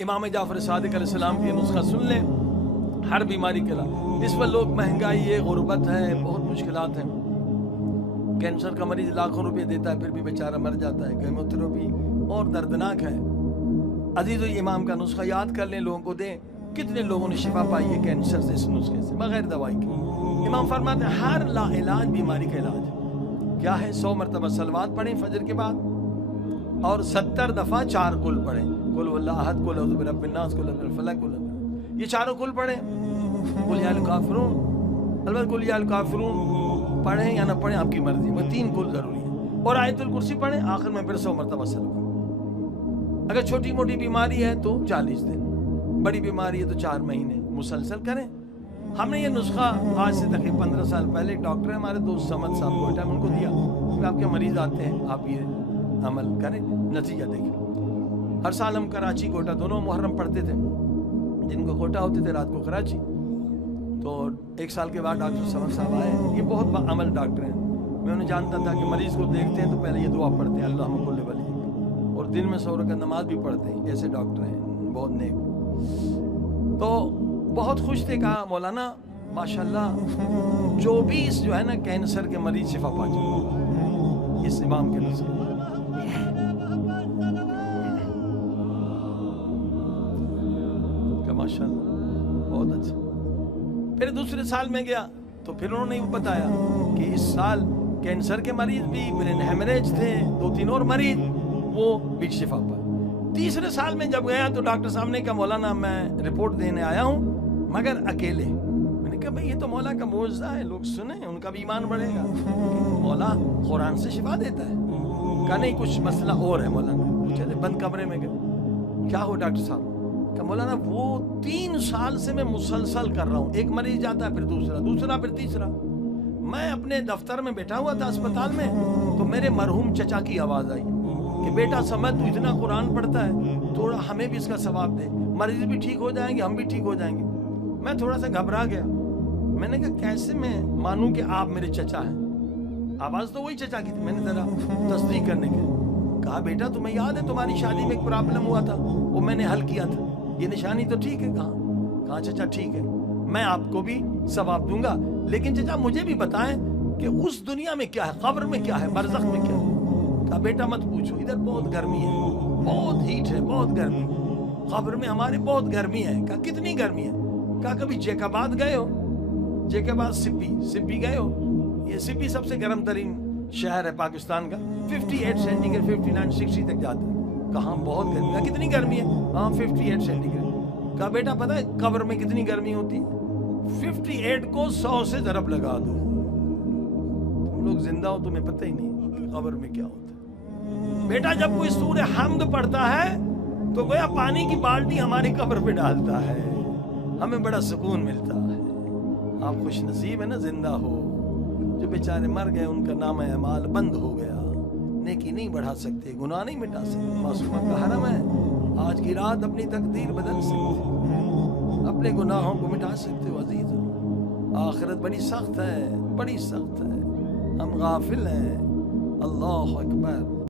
امام جعفر صادق علیہ السلام کی نسخہ سن لیں ہر بیماری کے علاج۔ اس وقت لوگ مہنگائی ہے، غربت ہے، بہت مشکلات ہیں۔ کینسر کا مریض لاکھوں روپے دیتا ہے پھر بھی بیچارہ مر جاتا ہے، کیموتھراپی اور دردناک ہے۔ عزیزو امام کا نسخہ یاد کر لیں، لوگوں کو دیں۔ کتنے لوگوں نے شفا پائی ہے کینسر سے اس نسخے سے بغیر دوائی کے۔ امام فرماتے ہیں ہر لا علاج بیماری کا علاج ہے۔ کیا ہے؟ 100 مرتبہ صلوات پڑھیں فجر کے بعد اور 70 دفعہ 4 کل پڑھیں، قل واللہ احد، قل اعوذ برب الناس، قل اعوذ بالفلق، قل اعوذ، یہ چاروں کل پڑھیں۔ قل یا الکافرون، البتہ قل یا الکافرون پڑھیں یا نہ پڑھیں آپ کی مرضی، وہ 3 کل ضروری ہے۔ اور آیت الکرسی پڑھیں، آخر میں پھر 100 مرتبہ صلوات۔ اگر چھوٹی موٹی بیماری ہے تو 40 دن، بڑی بیماری ہے تو 4 مہینے مسلسل کریں۔ ہم نے یہ نسخہ آج سے تقریباً 15 سال پہلے ایک ڈاکٹر ہے ہمارے دوست سمد صاحب کو ٹائم ان کو دیا کہ آپ کے مریض آتے ہیں، آپ یہ عمل کریں، نتیجہ دیکھیں۔ ہر سال ہم کراچی کوٹہ دونوں محرم پڑھتے تھے، دن کو کوٹہ ہوتے تھے، رات کو کراچی۔ تو 1 سال کے بعد ڈاکٹر سمد صاحب آئے، یہ بہت بعمل ڈاکٹر ہیں۔ میں انہیں جانتا تھا کہ مریض کو دیکھتے ہیں تو پہلے یہ دعا پڑھتے ہیں اللہم کل ولی، اور دن میں 100 رکعت نماز بھی پڑھتے ہیں۔ ایسے ڈاکٹر ہیں بہت نیک۔ تو بہت خوش تھے، کہا مولانا ماشاءاللہ 24 جو ہے نا کینسر کے مریض شفا پا چکے اس امام کے نسخے۔ کہ ماشاءاللہ بہت اچھا۔ پھر دوسرے سال میں گیا تو پھر انہوں نے بتایا کہ اس سال کینسر کے مریض بھی، برین ہیمریج تھے 2-3 اور مریض، وہ بھی شفا پائے۔ تیسرے سال میں جب گیا تو ڈاکٹر صاحب نے کہا مولانا میں رپورٹ دینے آیا ہوں مگر اکیلے۔ میں نے کہا بھئی یہ تو مولا کا معجزہ ہے، لوگ سنیں ان کا بھی ایمان بڑھے گا، مولا قرآن سے شفا دیتا ہے۔ کہا نہیں کچھ مسئلہ اور ہے مولانا۔ چلے بند کمرے میں گئے، کیا ہو ڈاکٹر صاحب؟ کہ مولانا وہ 3 سال سے میں مسلسل کر رہا ہوں، ایک مریض جاتا ہے پھر دوسرا پھر تیسرا۔ میں اپنے دفتر میں بیٹھا ہوا تھا اسپتال میں تو میرے مرحوم چچا کی آواز آئی کہ بیٹا سمجھ تو اتنا قرآن پڑھتا ہے، تھوڑا ہمیں بھی اس کا ثواب دے، مریض بھی ٹھیک ہو جائیں گے، ہم بھی ٹھیک ہو جائیں گے۔ میں تھوڑا سا گھبرا گیا، میں نے کہا کیسے میں مانوں کہ آپ میرے چچا ہیں؟ آواز تو وہی چچا کی تھی۔ میں نے ذرا تصدیق کرنے کے کہا بیٹا تمہیں یاد ہے تمہاری شادی میں ایک پرابلم ہوا تھا، وہ میں نے حل کیا تھا، یہ نشانی تو ٹھیک ہے؟ کہا چچا ٹھیک ہے، میں آپ کو بھی ثواب دوں گا، لیکن چچا مجھے بھی بتائیں کہ اس دنیا میں کیا ہے، قبر میں کیا ہے، برزخ میں کیا ہے؟ کہا بیٹا مت پوچھو، ادھر بہت گرمی ہے، بہت ہیٹ ہے، بہت گرمی، قبر میں ہمارے بہت گرمی ہے۔ کہا کتنی گرمی ہے؟ کہا کبھی جیکاباد گئے ہو؟ جیکاباد سپی گئے ہو؟ یہ سپی سب سے گرم ترین شہر ہے پاکستان کا، 58 سینٹی گریڈ 59 60 تک جاتا ہے۔ کہاں بہت گرمی ہے؟ کتنی گرمی ہے؟ ہاں 58 سینٹی گریڈ۔ کہا بیٹا پتہ ہے قبر میں کتنی گرمی ہوتی ہے؟ 58 کو 100 سے ضرب لگا دو، تم لوگ زندہ ہو تمہیں پتہ ہی نہیں کہ قبر میں کیا ہوتا ہے۔ بیٹا جب کوئی سورہ حمد پڑھتا ہے تو گویا پانی کی بالٹی ہماری قبر پہ ڈالتا ہے، ہمیں بڑا سکون ملتا ہے۔ آپ خوش نصیب ہے نا زندہ ہو، جو بیچارے مر گئے ان کا نام اعمال بند ہو گیا، نیکی نہیں بڑھا سکتے، گناہ نہیں مٹا سکتے، معصومت کا حرم ہے، آج کی رات اپنی تقدیر بدل سکتے، اپنے گناہوں کو مٹا سکتے ہو عزیز۔ آخرت بڑی سخت ہے، بڑی سخت ہے، ہم غافل ہیں۔ اللہ اکبر۔